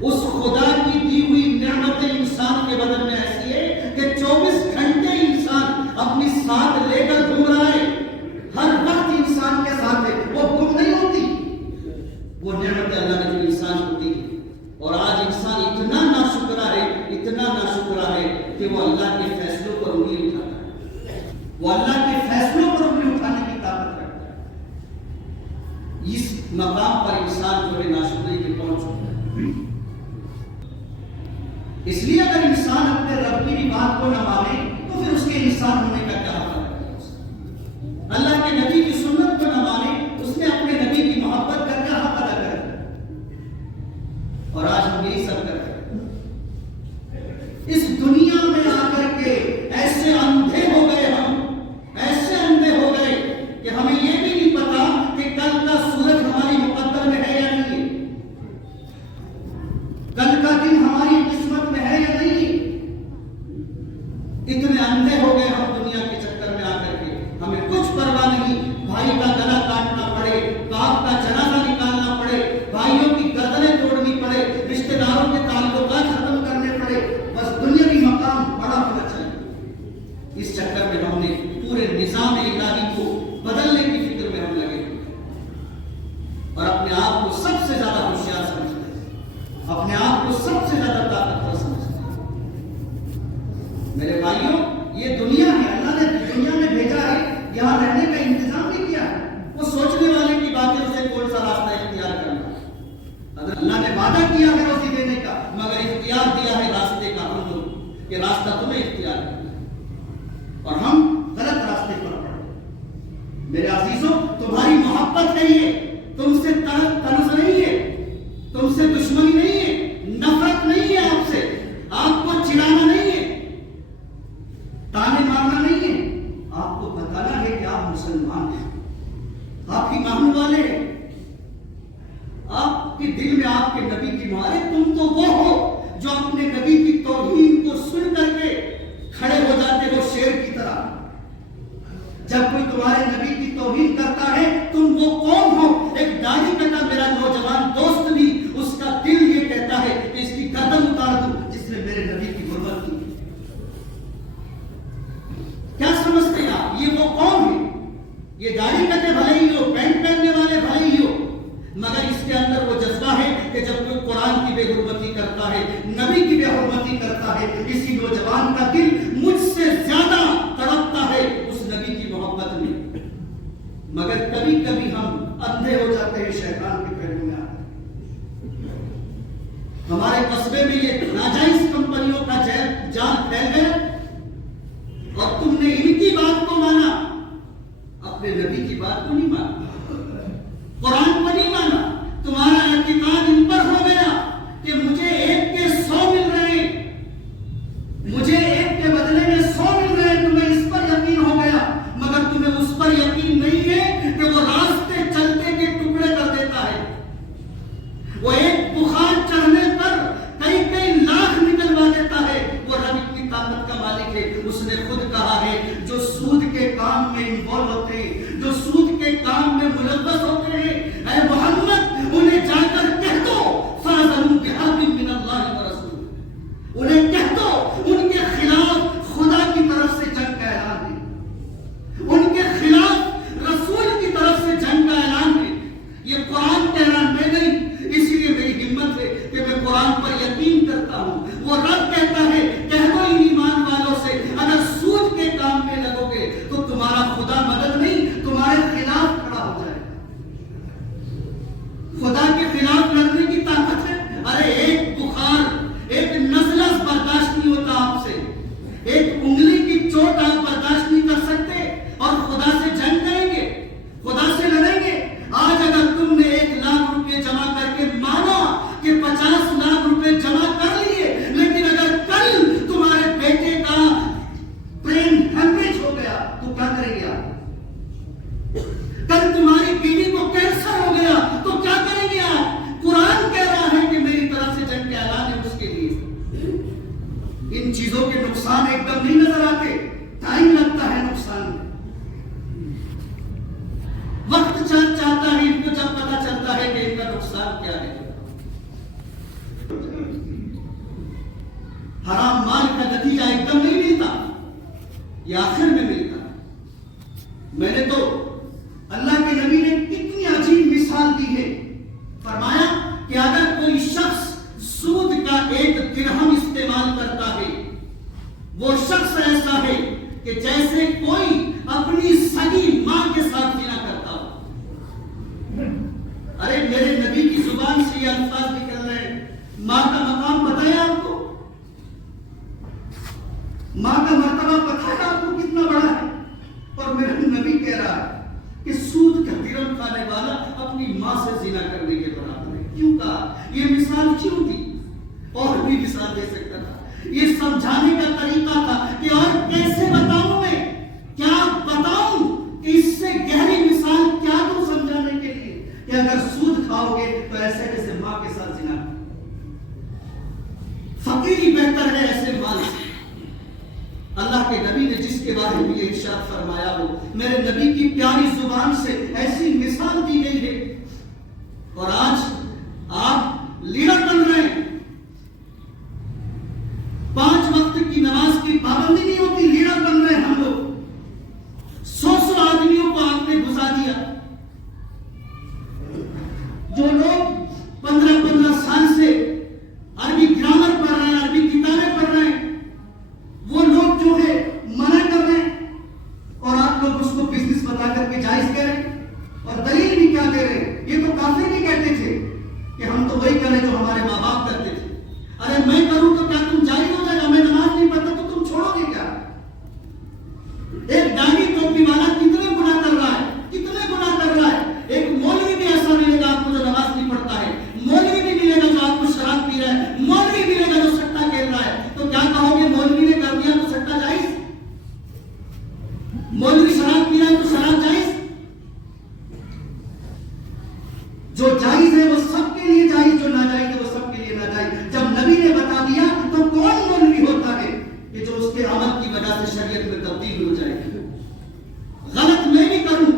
اس خدا کی دی ہوئی نعمت انسان کے بدن میں ایسی ہے کہ 24 گھنٹے انسان اپنی ساتھ لے کر گھوم رہا ہے، ہر وقت انسان کے ساتھ ہے، وہ گم نہیں ہوتی وہ نعمت اللہ نے جو انسان کو دی۔ اور آج انسان اتنا ناشکرا ہے کہ وہ اللہ کے فیصلوں پر انگلی اٹھاتا ہے، وہ اللہ کے فیصلوں پر انگلی اٹھانے کی طاقت رکھتا ہے۔ اس مقام پر انسان جو ہے ناشکری کے پہنچ چکا ہے۔ اس لیے اگر انسان اپنے رب کی بھی بات کو نہ مانے تو پھر اس کے انسان ہونے کا کیا حق ہے؟ اللہ کے نبی کی سنت کو نہ مانے، اس نے اپنے نبی کی محبت کا کیا حق ادا کرا؟ اور آج ہم یہی سب کرتے ہیں۔ اس دنیا میں آ کر کے ایسے اندھے ہو گئے، ہم ایسے اندھے ہو گئے کہ ہمیں یہ بھی نہیں پتا کہ کل کا سورج ہماری مقدر میں ہے یا نہیں، کل کا دن ہماری قسمت میں ہے یا نہیں۔ اتنے اندھے ہو گئے ہم دنیا کے چکر میں آ کر کے، ہمیں کچھ پرواہ نہیں، بھائی کا گلا کاٹنا پڑے، باپ کا جنازہ نکالنا پڑے، بھائیوں کی گردنیں توڑنی پڑے، رشتہ داروں کے تعلقات ختم کرنے پڑے، بس دنیاوی مقام بڑا ہونا چاہیے۔ اس چکر میں ہم نے پورے نظام الہی کو بدلنے کی فکر میں ہم لگے اور اپنے آپ کو سب سے زیادہ ہوشیار سمجھتے ہیں، اپنے آپ کو سب سے زیادہ طاقتور سمجھتے ہیں۔ میرے بھائیوں، یہ دنیا ہے، اللہ نے دنیا میں بھیجا ہے، یہاں رہنے کا انتظام نہیں کیا ہے۔ وہ سوچنے والے کی بات ہے اسے کون سا راستہ اختیار کرنا۔ اگر اللہ نے وعدہ کیا ہے روزی دینے کا، مگر اختیار دیا ہے راستے کا ہم لوگ، یہ راستہ تمہیں اختیار کرنا اور ہم غلط راستے پر پڑے۔ میرے عزیزوں، تمہاری محبت نہیں ہے، تم سے طرز نہیں ہے، تم سے دشمنی نہیں ہے، نفرت نہیں ہے، آپ سے آپ کو چڑھانا نہیں ہے، تانے مارنا نہیں ہے، آپ کو بتانا ہے کہ آپ مسلمان ہیں، آپ ایمان والے ہیں، آپ کے دل میں آپ کے نبی کی مہر ہے۔ تم تو وہ ہو جو اپنے نبی کی توہین کو سن کر کے کھڑے ہو جاتے ہو شیر کی طرح۔ جب کوئی تمہارے نبی کی توہین کرتا ہے، تم وہ کون ہو؟ ایک داڑھی کٹا میرا نوجوان دوست بھی، اس کا دل یہ کہتا ہے کہ اس کی گردن اتار دوں جس نے میرے نبی کی غربت کی۔ کیا سمجھتے ہیں آپ؟ یہ وہ کون ہے؟ یہ داڑھی کٹے بھلے ہی ہو، پینٹ پہننے والے بھلے ہی ہو، مگر اس کے اندر وہ جذبہ ہے کہ جب کوئی قرآن کی بے حرمتی کرتا ہے، نبی کی بے حرمتی کرتا ہے، اسی نوجوان کا دل مجھ سے زیادہ تڑپتا ہے اس نبی کی محبت میں۔ مگر کبھی کبھی ہم اندھے ہو جاتے ہیں شیطان کے پہلو میں آ کر۔ ہمارے قصبے میں یہ ناجائز کمپنیوں کا جال پھیل گیا اور تم نے ان کی بات کو مانا، اپنے نبی کی بات کو نہیں مانا، قرآن کو نہیں مانا۔ تمہارا اعتقاد ان پر ہو گیا کہ مجھے ایک کے 100 مل رہے ہیں، مجھے ایک کے بدلے میں 100 مل رہے ہیں، تمہیں اس پر یقین ہو گیا، مگر تمہیں اس پر یقین نہیں ہے کہ وہ راستے چلتے کے ٹکڑے کر دیتا ہے۔ وہ ایک بخار چڑھنے پر کئی کئی لاکھ نکلوا دیتا ہے۔ وہ رب کی طاقت کا مالک ہے۔ اس نے خود کہا ہے جو سود کے کام میں انوالو ہوتے ہیں، جو سود کے کام میں ملوث ہوتے ہیں، اے محمد انہیں جا کر کہہ دو فَأَذَنُوا بِحَرْبٍ مِّنَ اللَّهِ وَرَسُولِهِ، انہیں کہہ دو ان کے خلاف خدا کی طرف سے جنگ کا اعلان ہے، ان کے خلاف رسول کی طرف سے جنگ کا اعلان ہے۔ یہ قرآن کا اعلان میں نہیں، اسی لیے میری ہمت ہے کہ میں قرآن پر یقین کرتا ہوں۔ وہ رب کہتا ہے کہہ دو ان ایمان والوں سے اگر سود کے کام میں لگو گے تو تمہارا خدا مدد نہیں، تمہارے خلاف کھڑا ہو جائے۔ خدا کے خلاف لڑنے کی طاقت ہے۔ ارے ایک بخار، ایک نزلہ برداشت نہیں ہوتا آپ سے، ایک انگلی کی چوٹ آپ برداشت نہیں کر سکتے اور خدا سے جنگ کریں گے، خدا سے لڑیں گے۔ آج اگر تم نے 1 لاکھ روپے جمع کر کے مانا کہ 50 لاکھ روپے جمع کر لیے، لیکن اگر کل تمہارے بیٹے کا برین ہیمریج ہو گیا تو کیا کریں گے آپ؟ کل تمہاری بیوی کو کینسر ہو گیا تو کیا کریں گے آپ؟ قرآن کہہ رہا ہے کہ میری طرف سے جنگ کے اعلان ہے اس کے لیے۔ ان چیزوں کے نقصان ایک دم نہیں نظر آتے، ٹائم لگتا ہے نقصان میں، وقت چاہتا ہے ان کو جب پتا چلتا ہے کہ ان کا نقصان کیا ہے۔ ہو جائے. حرام مال کا نتیجہ ایک دم نہیں ملتا، یہ آخر میں ملتا. میں نے تو اللہ کے نبی نے کتنی عجیب مثال دی ہے. فرمایا کہ اگر کوئی شخص سود کا 1 درہم استعمال کرتا ہے، وہ شخص ایسا ہے کہ جیسے کوئی اپنی سگی ماں کے ساتھ زنا کرتا ہو. ارے میرے نبی کی زبان سے یہ الفاظ نکل رہے ہیں. ماں کا مقام پتہ ہے آپ کو؟ ماں کا مرتبہ پتہ ہے آپ کو کتنا بڑا ہے؟ اور میرا نبی کہہ رہا ہے کہ سود کا درہم کھانے والا اپنی ماں سے زنا کرنے کے برابر ہے. کیوں کہا؟ یہ مثال کیوں دی؟ اور بھی مثال دے سکتا تھا. یہ سمجھانے کا طریقہ تھا کہ اور کیسے بتاؤں میں، کیا بتاؤں کہ اس سے گہری مثال کیا دوں سمجھانے کے لیے کہ اگر سود کھاؤ گے تو ایسے جیسے ماں کے ساتھ زنا. فقیری بہتر ہے ایسے مال سے. اللہ کے نبی نے جس کے بارے میں یہ ارشاد فرمایا ہو، میرے نبی کی پیاری زبان سے ایسی مثال دی گئی ہے. اور آج آپ لیڈر بن رہے ہیں. 5 وقت کی نماز کی پابندی نہیں ہوتی، لیڈر بن رہے ہیں ہم لوگ. 100 آدمیوں کو آپ نے گھسا دیا. جو لوگ 15 سال سے عربی گرامر پڑھ رہے ہیں، عربی کتابیں پڑھ رہے ہیں، وہ لوگ جو ہے منع کر رہے ہیں، اور آپ لوگ اس کو بزنس بتا کر کے جائز کہہ رہے ہیں. اور دلیل بھی کیا دے رہے ہیں؟ یہ تو کافر نہیں کہتے تھے کہ ہم تو وہی کریں جو ہمارے ماں باپ کرتے تھے. ارے میں کروں تو کیا تم جائز ہو جائے گا؟ میں نماز نہیں پڑھتا تو تم چھوڑو گے کیا؟ ایک داڑھی ٹوپی والا کتنے گناہ کر رہا ہے، کتنے گناہ کر رہا ہے. ایک مولوی بھی ایسا ملے گا آپ کو جو نماز نہیں پڑھتا ہے. مولوی بھی ملے گا جو آپ کو شراب پی رہا ہے. مولوی ملے گا جو سٹا کھیل رہا ہے. تو کیا کہو گے مولوی نے کر دیا تو سٹا جائز؟ مولوی شراب پی رہا ہے تو شراب جائز؟ جو جائز ہے وہ سب کے لیے جائز، جو ناجائز ہے وہ سب کے لیے ناجائز. جب نبی نے بتا دیا تو کون مولوی ہوتا ہے کہ جو اس کے عمل کی وجہ سے شریعت میں تبدیل ہو جائے گی؟ غلط میں بھی کروں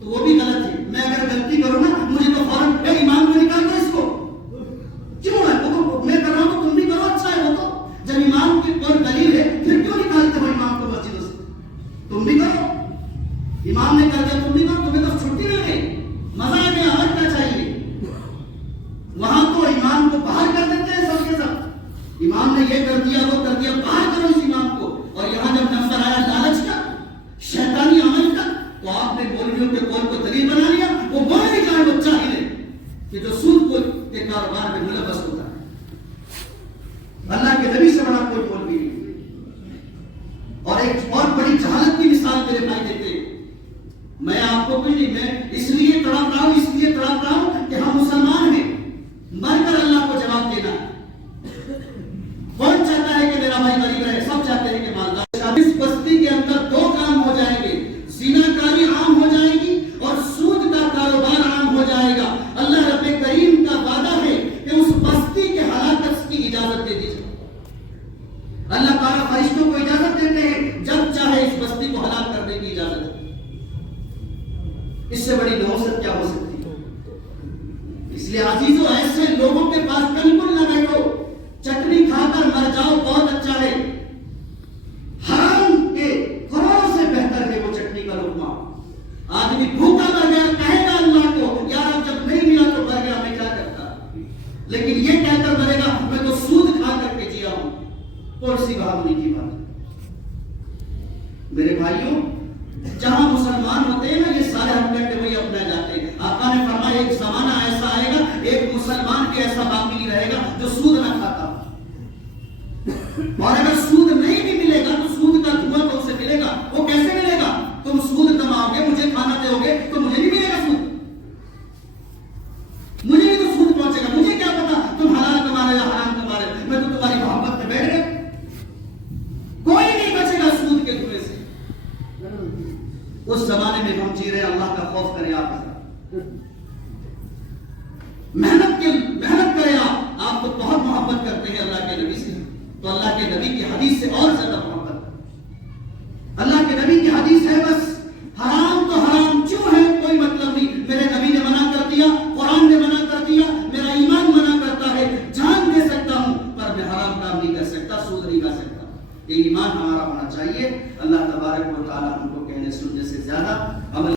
تو وہ بھی غلط ہے. میں اگر غلطی کروں نا مجھے تو فوراً امام کو نکال دو اس کو. کیوں ہے؟ وہ میں کر رہا ہوں تو تم بھی کرو، اچھا ہے. وہ تو جب امام کی کوئی دلیل ہے پھر کیوں نکالتے ہو امام کو مسجدوں سے؟ تم بھی کرو. امام نے کر دیا تم بھی کرو. تمہیں تو چھٹی مل گئی، مزہ آ گیا. اور کیا چاہیے؟ وہاں تو امام کو باہر کر دیتے ہیں سب کے سب. امام نے یہ کر دیا وہ کر دیا، باہر کرو اس امام کو. اور یہاں جب نظر آیا لالچ کا، شیطانی عمل کا، تو آپ نے مولویوں کے قول کو دلیل بنا لیا. وہ مولوی چاہے وہ جاہل ہے کہ جو سود کے کاروبار میں ملوث ہوتا ہے. اللہ کے نبی سے بڑا کوئی مولوی نہیں. اور ایک اور بڑی جہالت کی مثال میرے بھائی دیتے ہیں. میں آپ کو کوئی نہیں، میں اس لیے تڑپ رہا ہوں کہ ہم مسلمان ہیں. مر کر اللہ کو جواب دینا. کون چاہتا ہے کہ میرا بھائی غریب رہے؟ سب چاہتے ہیں کہ مالدار. اس بستی کے اندر 2 کام ہو جائیں گے، زناکاری عام ہو جائے گی اور سود کا کاروبار عام ہو جائے گا. اللہ رب کریم کا وعدہ ہے کہ اس بستی کے ہلاکت کی اجازت دے دی جائے. اللہ تعالیٰ فرشتوں کو اجازت دیتے ہیں، جب چاہے اس بستی کو ہلاک کرنے کی اجازت ہے. اس سے بڑی نوست کیا ہو سکتی ہے؟ اس لیے عزیزو ایسے لوگوں کے پاس بالکل نہ بیٹھو. چٹنی کھا کر مر جاؤ بہت اچھا ہے. حرام کے کروڑوں سے بہتر ہے وہ چٹنی کا لقمہ. آدمی بھوکا مر گیا کہے گا اللہ کو یار اب جب نہیں ملا تو مر گیا، میں کیا کرتا. لیکن یہ کہہ کر مرے گا میں تو سود کھا کر کے جیا ہوں. کون سی بہادری کی بات ہے میرے بھائیوں؟ جہاں مسلمان ہوتے ہیں نا یہ سارے ہتھکنڈے وہی اپنا جاتے ہیں. آقا نے فرمایا ایک زمانہ ایسا آئے گا، ایک مسلمان بھی ایسا باقی نہیں رہے گا جو سود نہ کھاتا. اور اگر سود نہیں بھی ملے گا تو سود کا دھواں تو اسے ملے گا. وہ کیسے ملے گا؟ تم سود کماؤ گے، مجھے کھانا دو گے تو مجھے نہیں ملے گا سود. مجھے بھی تو سود پہنچے گا. مجھے کیا پتا تم حلال کما رہے یا حرام کما رہے؟ میں تو تمہاری محبت میں بیٹھ گیا. کوئی نہیں بچے گا سود کے دھویں سے. اس زمانے میں ہم جی رہے، اللہ کا خوف کریں. آپ محنت کریں. آپ تو بہت محبت کرتے ہیں اللہ کے نبی سے، تو اللہ کے نبی کی حدیث سے اور زیادہ محبت. اللہ کے نبی کی حدیث ہے بس حرام تو حرام کیوں ہے کوئی مطلب نہیں. میرے نبی نے منع کر دیا، قرآن نے منع کر دیا، میرا ایمان منع کرتا ہے. جان دے سکتے نہیں کر سکتا، سود نہیں کر سکتا۔ یہ ایمان ہمارا ہونا چاہیے۔ اللہ تبارک و تعالی ہم کو کہنے سننے سے زیادہ عمل